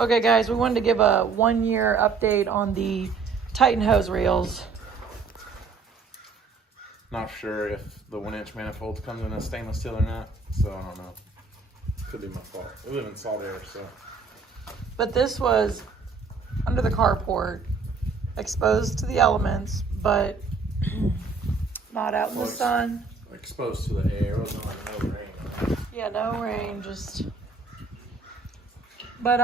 Okay, guys, we wanted to give a 1-year update on the Titan hose reels. Not sure if the 1-inch manifolds come in a stainless steel or not, so I don't know. Could be my fault. We live in salt air, so. But this was under the carport, exposed to the elements, but not out in the sun. Exposed to the air. It wasn't like no rain. Yeah, no rain, just. But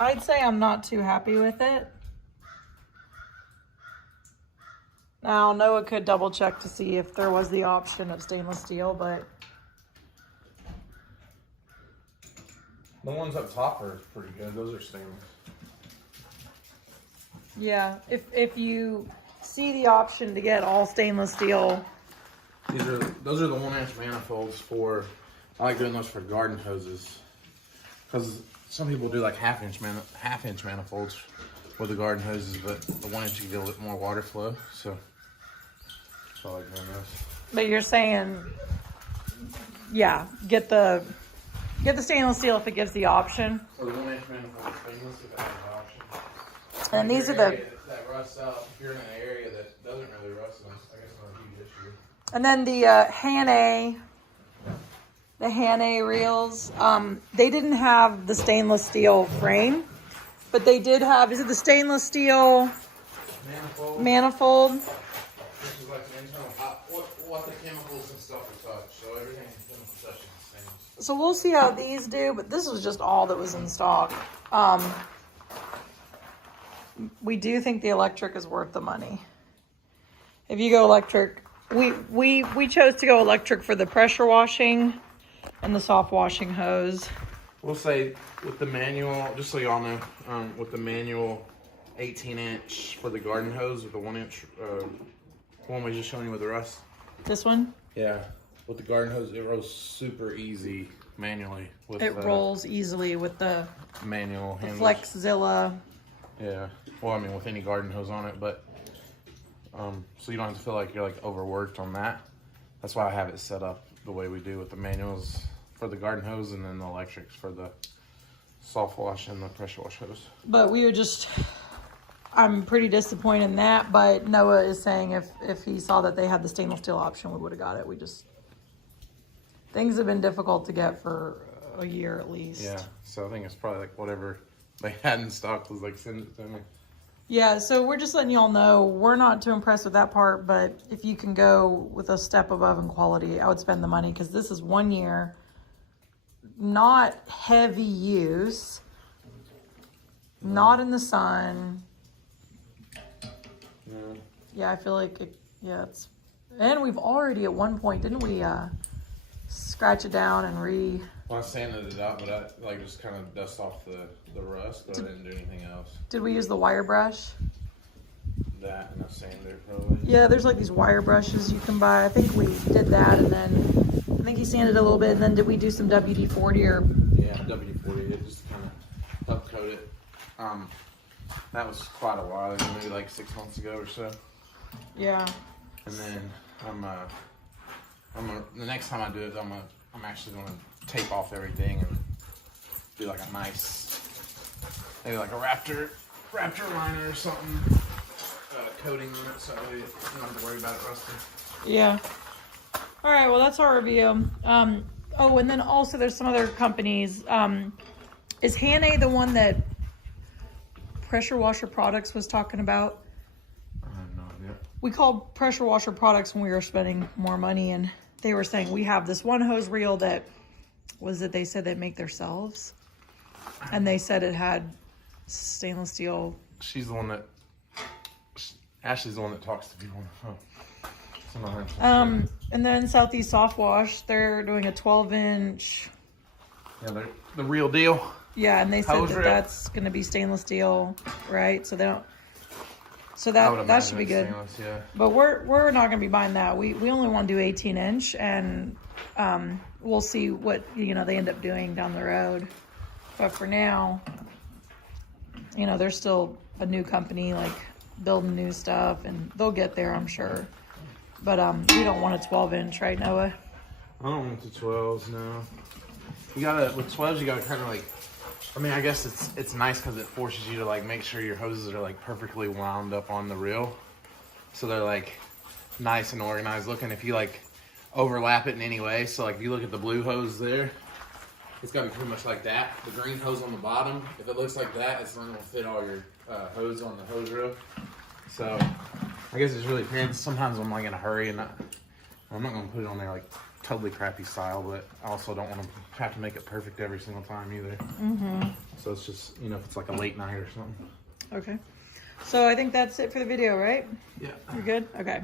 I'd say I'm not too happy with it. Now, Noah could double check to see if there was the option of stainless steel, but The ones up top are pretty good. Those are stainless. yeah, if you see the option to get all stainless steel. Those are the 1-inch manifolds for. I like doing those for garden hoses, because some people do like half-inch manifolds with the garden hoses, but the 1-inch you get a little more water flow. So I like doing those. But you're saying, yeah, get the stainless steel if it gives the option. Or the 1-inch manifold stainless if it has an option. And these are the. That rusts out. If you're in an area that doesn't really rust, then I guess not a huge issue. And then the Han-A reels, they didn't have the stainless steel frame, but they did have, is it the stainless steel manifold? This is like an internal what the chemicals and stuff are touch, so everything chemical touch is the same. So we'll see how these do, but this was just all that was in stock. We do think the electric is worth the money. If you go electric, we chose to go electric for the pressure washing and the soft washing hose. We'll say with the manual, just so y'all know, with the manual 18-inch for the garden hose with the 1-inch, one we just showing you with the rust. This one? Yeah, with the garden hose, it rolls super easy manually. It rolls easily with the manual handles. Flexzilla. Yeah, well, I mean, with any garden hose on it, but so you don't have to feel like you're like overworked on that. That's why I have it set up the way we do with the manuals for the garden hose and then the electrics for the soft wash and the pressure wash hose. But we would just, I'm pretty disappointed in that, but Noah is saying if he saw that they had the stainless steel option, we would have got it. Things have been difficult to get for a year at least. Yeah, so I think it's probably like whatever they had in stock was like send it to me. Yeah, so we're just letting y'all know we're not too impressed with that part, but if you can go with a step above in quality, I would spend the money because this is 1 year, not heavy use, not in the sun. Yeah, I feel like it's, and we've already at one point, didn't we scratch it down and Well, I sanded it out, but I like just kind of dust off the rust, but I didn't do anything else. Did we use the wire brush? That and a sander probably. Yeah, there's like these wire brushes you can buy. I think we did that, and then I think he sanded a little bit, and then did we do some WD-40 or? Yeah, WD-40. It just kind of up coat it. That was quite a while ago, maybe like 6 months ago or so. Yeah. And then the next time I do it, I'm actually gonna tape off everything and do like a nice, maybe like a raptor liner or something, coating on it so you don't have to worry about it rusting. Yeah. All right, well, that's our review. Oh, and then also there's some other companies. Is Han-A the one that Pressure Washer Products was talking about? I have no idea. We called Pressure Washer Products when we were spending more money, and they were saying we have this one hose reel that they said they make themselves, and they said it had stainless steel. She's the one that, Ashley's the one that talks to people. Oh. And then Southeast Soft Wash, they're doing a 12-inch. Yeah, they're the real deal. Yeah, and they said that's going to be stainless steel, right? So they don't. So that should be good. Yeah. But we're not going to be buying that. We only want to do 18-inch, and we'll see what they end up doing down the road. But for now, they're still a new company, like building new stuff, and they'll get there, I'm sure. But we don't want a 12-inch, right, Noah? I don't want the 12s, no. You gotta, with 12s, you gotta kind of like, I mean, I guess it's nice because it forces you to like make sure your hoses are like perfectly wound up on the reel. So they're like nice and organized looking. If you like overlap it in any way, so like if you look at the blue hose there, it's gotta be pretty much like that. The green hose on the bottom, if it looks like that, it's not gonna fit all your hose on the hose reel. So I guess it's really depends. Sometimes I'm like in a hurry and I'm not gonna put it on there like totally crappy style, but I also don't want to have to make it perfect every single time either. So it's just, you know, if it's like a late night or something. Okay. So I think that's it for the video, right? Yeah. You're good? Okay.